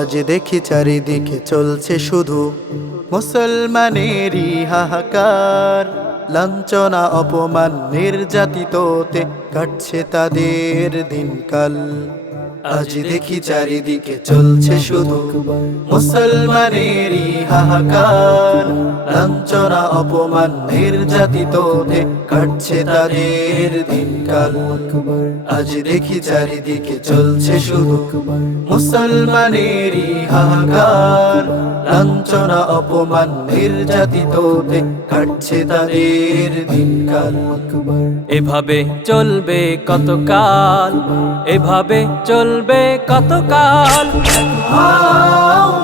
আজ দেখি চারিদিকে চলছে শুধু মুসলমানেরই হাহাকার। লাঞ্ছনা, অপমান, নির্যাতিততে কাটছে তাদের দিনকাল। আজ দেখি চারিদিকে চলছে শুধু মুসলমানেরই হাহাকার। লাঞ্ছনা, অপমান, নির্যাতিততে কাটছে তাদের আজ দেখি চারিদিকে চলছে শুধু মুসলমানেরই হাহাকার। লাঞ্ছনা অপমান নির্যাতিততে কাটছে তাদের দিনকাল। এভাবে চলবে কতকাল? এভাবে চলবে কতকাল?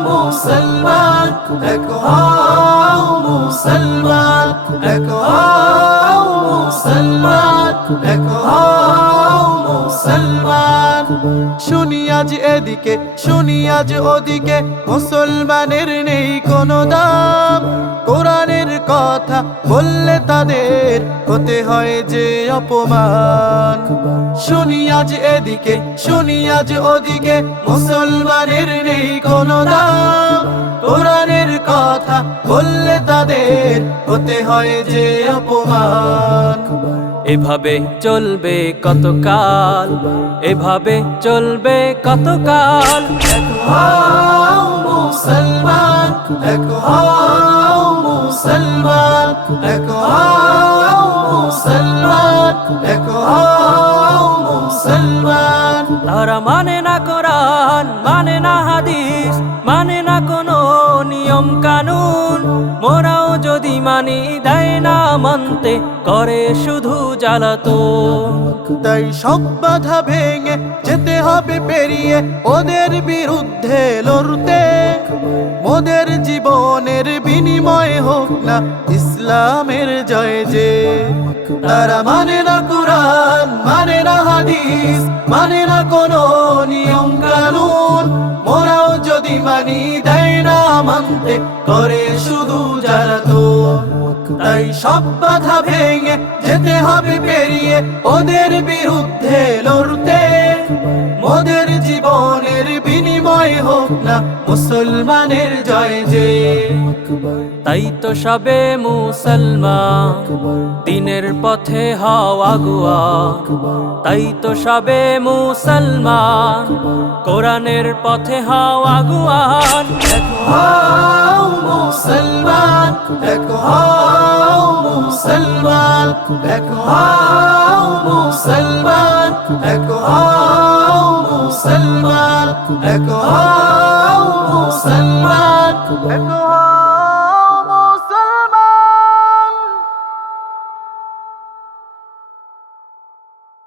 মুসলমান দেখো মুসলমান দেখো মুসলমান দেখো আজ এদিকে, শুনি আজ ওদিকে, মুসলমানের নেই কোনো দাম। কোরআনের কথা বললে তাদের হতে হয় যে অপমান। শুনি আজ এদিকে, শুনি আজ ওদিকে, মুসলমানের নেই কোনো দাম। কোরআনের কথা বললে তাদের হতে হয় যে অপমান। এভাবে চলবে কতকাল? এভাবে চলবে কতকাল? মুসলমান মুসলমান মুসলমান তারা মানে না কোরআন মানে না হাদিস মানে না কোনো নিয়ম কানুন যদি মানি দেয় না মানতে, করে শুধু জ্বালাতো। তাই সব বাধা ভেঙে যেতে হবে পেরিয়ে, ওদের বিরুদ্ধে লড়তে। মোদের জীবনের বিনিময় হোক না ইসলামের জয় যে। তারা মানে না কোরআন মানে না হাদিস মানে না কোনো নিয়ম কানুন মানি দেয় না মানতে, করে শুধু যারা তো তাই সব বাধা ভেঙে যেতে হবে পেরিয়ে, ওদের বিরুদ্ধে লড়তে মোদের জীবনের বিনিময় হোক না, মুসলমানের জয় যে। তাই তো সবে মুসলমান, দিনের পথে হওয়া গুয়া তাই তো সবে মুসলমান, কোরআনের পথে হাও মুসলমান, দেখো হাও মুসলমান, দেখো মুসলমান, দেখো হাও মুসলমান দেখো হাও মুসলমান দেখো হাও